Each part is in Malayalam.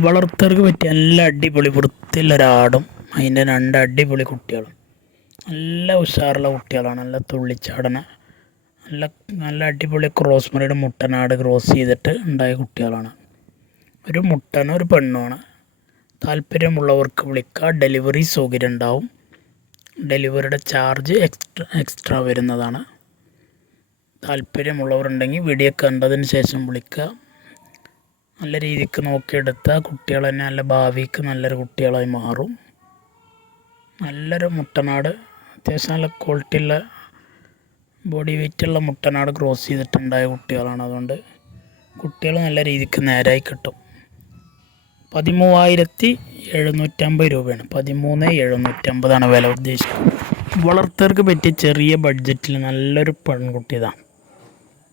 വളർത്തർക്ക് പറ്റിയ നല്ല അടിപൊളി വൃത്തിയുള്ളൊരാടും അതിന്റെ രണ്ട് അടിപൊളി കുട്ടികളും. നല്ല ഉഷാറുള്ള കുട്ടികളാണ്. നല്ല തുള്ളിച്ചാടന. നല്ല നല്ല അടിപൊളി ക്രോസ് മറിയുടെ മുട്ടനാട് ക്രോസ് ചെയ്തിട്ട് ഉണ്ടായ കുട്ടികളാണ്. ഒരു മുട്ടനും ഒരു പെണ്ണുമാണ്. താല്പര്യമുള്ളവർക്ക് വിളിക്കുക. ഡെലിവറി സൗകര്യം ഉണ്ടാവും. ഡെലിവറിയുടെ ചാർജ് എക്സ്ട്രാ എക്സ്ട്രാ വരുന്നതാണ്. താല്പര്യമുള്ളവരുണ്ടെങ്കിൽ വീഡിയോ കണ്ടതിന് ശേഷം വിളിക്കുക. നല്ല രീതിക്ക് നോക്കിയെടുത്താൽ കുട്ടികൾ തന്നെ നല്ല ഭാവിക്ക് നല്ലൊരു കുട്ടികളായി മാറും. നല്ലൊരു മുട്ടനാട് അത്യാവശ്യം നല്ല ക്വാളിറ്റിയുള്ള ബോഡി വെയ്റ്റുള്ള മുട്ടനാട് ക്രോസ് ചെയ്തിട്ടുണ്ടായ കുട്ടികളാണ്. അതുകൊണ്ട് കുട്ടികൾ നല്ല രീതിക്ക് നേരായി കിട്ടും. പതിമൂവായിരത്തി എഴുന്നൂറ്റമ്പത് രൂപയാണ്. പതിമൂന്ന് എഴുന്നൂറ്റമ്പതാണ് വില ഉദ്ദേശിക്കുന്നത്. വളർത്തർക്ക് പറ്റിയ ചെറിയ ബഡ്ജറ്റിൽ നല്ലൊരു പെൺകുട്ടി ഇതാണ്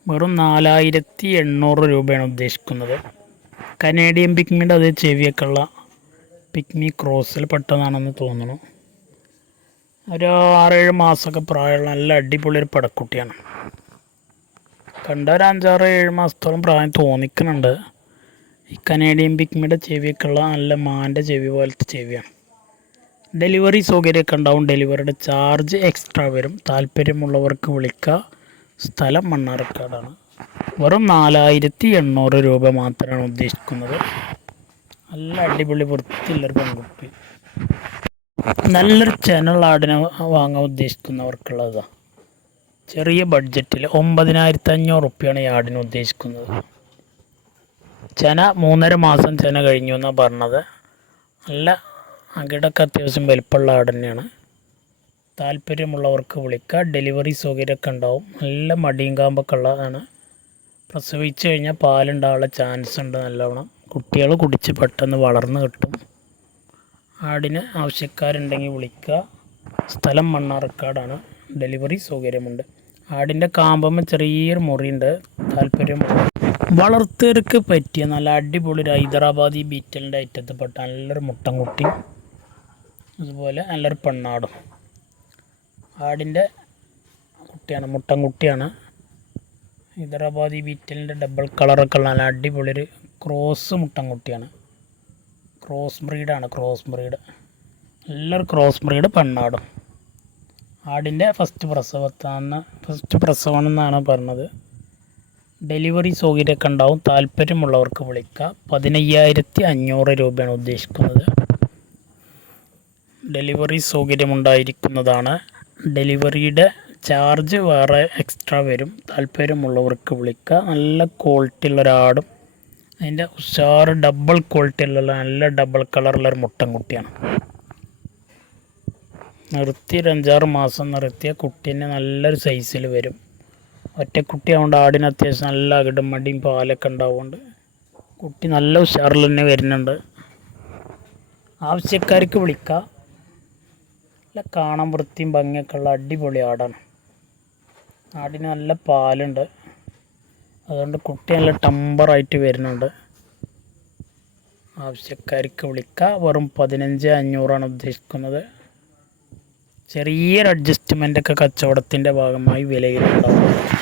വെറും നാലായിരത്തി എണ്ണൂറ് രൂപയാണ് ഉദ്ദേശിക്കുന്നത്. കനേഡിയൻ പിക്മിയുടെ അതേ ചെവിയൊക്കെ ഉള്ള പിക്മി ക്രോസിൽ പെട്ടതാണെന്ന് തോന്നുന്നു. ഒരു ആറേഴ് മാസമൊക്കെ പ്രായമുള്ള നല്ല അടിപൊളി ഒരു പടക്കുട്ടിയാണ്. കണ്ട ഒരു അഞ്ചാറ് ഏഴ് മാസത്തോളം പ്രായം തോന്നിക്കുന്നുണ്ട്. ഈ കനേഡിയൻ പിക്മിയുടെ ചെവിയൊക്കെ ഉള്ള നല്ല മാന്റെ ചെവി പോലത്തെ ചെവിയാണ്. ഡെലിവറി സൗകര്യമൊക്കെ ഉണ്ടാവും. ഡെലിവറിയുടെ ചാർജ് എക്സ്ട്രാ വരും. താല്പര്യമുള്ളവർക്ക് വിളിക്കുക. സ്ഥലം മണ്ണാർക്കാടാണ്. വെറും നാലായിരത്തി എണ്ണൂറ് രൂപ മാത്രമാണ് ഉദ്ദേശിക്കുന്നത്. നല്ല അടിപൊളി വൃത്തിയുള്ളൊരു പെൺകുട്ടി. നല്ലൊരു ചാനൽ ആടിനെ വാങ്ങാൻ ഉദ്ദേശിക്കുന്നവർക്കുള്ളതാണ് ചെറിയ ബഡ്ജറ്റിൽ ഒമ്പതിനായിരത്തി അഞ്ഞൂറ് റുപ്യാണ് ഈ ആടിന് ഉദ്ദേശിക്കുന്നത്. ചെന മൂന്നര മാസം ചെന കഴിഞ്ഞു എന്നാണ് പറഞ്ഞത്. നല്ല അകിടൊക്കെ അത്യാവശ്യം വലിപ്പമുള്ള ആട് തന്നെയാണ്. താല്പര്യമുള്ളവർക്ക് വിളിക്കുക ഡെലിവറി സൗകര്യമൊക്കെ ഉണ്ടാവും. നല്ല മടിയും കാമ്പൊക്കെ ഉള്ളതാണ്. പ്രസവിച്ച് കഴിഞ്ഞാൽ പാലുണ്ടാവാനുള്ള ചാൻസ് ഉണ്ട് നല്ലവണ്ണം. കുട്ടികൾ കുടിച്ച് പെട്ടെന്ന് വളർന്ന് കിട്ടും. ആടിന് ആവശ്യക്കാരുണ്ടെങ്കിൽ വിളിക്കുക. സ്ഥലം മണ്ണാർക്കാടാണ്. ഡെലിവറി സൗകര്യമുണ്ട്. ആടിന്റെ കാമ്പമ്മ ചെറിയൊരു മുറിയുണ്ട്. താല്പര്യം വളർത്തവർക്ക് പറ്റിയ നല്ല അടിപൊളി ഒരു ഹൈദരാബാദി ബീറ്റലിന്റെ ഐറ്റത്തിൽപ്പെട്ട നല്ലൊരു മുട്ടൻകുട്ടി. അതുപോലെ നല്ലൊരു പെണ്ണാടും. ആടിന്റെ കുട്ടിയാണ് മുട്ടൻകുട്ടിയാണ്. ഹൈദരാബാദി ബീറ്റലിന്റെ ഡബിൾ കളറൊക്കെ ഉള്ള നല്ല അടിപൊളി ഒരു ക്രോസ് മുട്ടൻകുട്ടിയാണ്. ക്രോസ് ബ്രീഡാണ് ക്രോസ് ബ്രീഡ് നല്ലൊരു ക്രോസ് ബ്രീഡ് പെണ്ണാടും. ആടിന്റെ ഫസ്റ്റ് പ്രസവത്താന്ന് ഫസ്റ്റ് പ്രസവം എന്നാണ് പറഞ്ഞത്. ഡെലിവറി സൗകര്യമൊക്കെ ഉണ്ടാവും. താല്പര്യമുള്ളവർക്ക് വിളിക്കുക പതിനയ്യായിരത്തി അഞ്ഞൂറ് രൂപയാണ് ഉദ്ദേശിക്കുന്നത്. ഡെലിവറി സൗകര്യമുണ്ടായിരിക്കുന്നതാണ്. ഡെലിവറിയുടെ ചാർജ് വേറെ എക്സ്ട്രാ വരും. താല്പര്യമുള്ളവർക്ക് വിളിക്കുക നല്ല ക്വാളിറ്റി ഉള്ള ഒരാടും. അതിന്റെ ഉഷാർ ഡബിൾ ക്വാളിറ്റി ഉള്ള നല്ല ഡബിൾ കളറുള്ള ഒരു മുട്ടൻകുട്ടിയാണ് നിർത്തി ഒരു അഞ്ചാറ് മാസം നിർത്തിയ കുട്ടീനെ നല്ലൊരു സൈസിൽ വരും. ഒറ്റക്കുട്ടി ആയതുകൊണ്ട് ആടിന് അത്യാവശ്യം നല്ല അകിടും മടിയും പാലൊക്കെ ഉണ്ടാവുകൊണ്ട് കുട്ടി നല്ല ഉഷാറിൽ തന്നെ വരുന്നുണ്ട്. ആവശ്യക്കാർക്ക് വിളിക്കാം. നല്ല കാണാൻ വൃത്തിയും ഭംഗിയൊക്കെ ഉള്ള അടിപൊളി ആടാണ്. ആടിന് നല്ല പാലുണ്ട്. അതുകൊണ്ട് കുട്ടി നല്ല ടമ്പറായിട്ട് വരുന്നുണ്ട്. ആവശ്യക്കാർക്ക് വിളിക്കുക വെറും പതിനഞ്ച് അഞ്ഞൂറാണ് ഉദ്ദേശിക്കുന്നത്. ചെറിയൊരു അഡ്ജസ്റ്റ്മെന്റൊക്കെ കച്ചവടത്തിന്റെ ഭാഗമായി വിലയിലുണ്ടാവും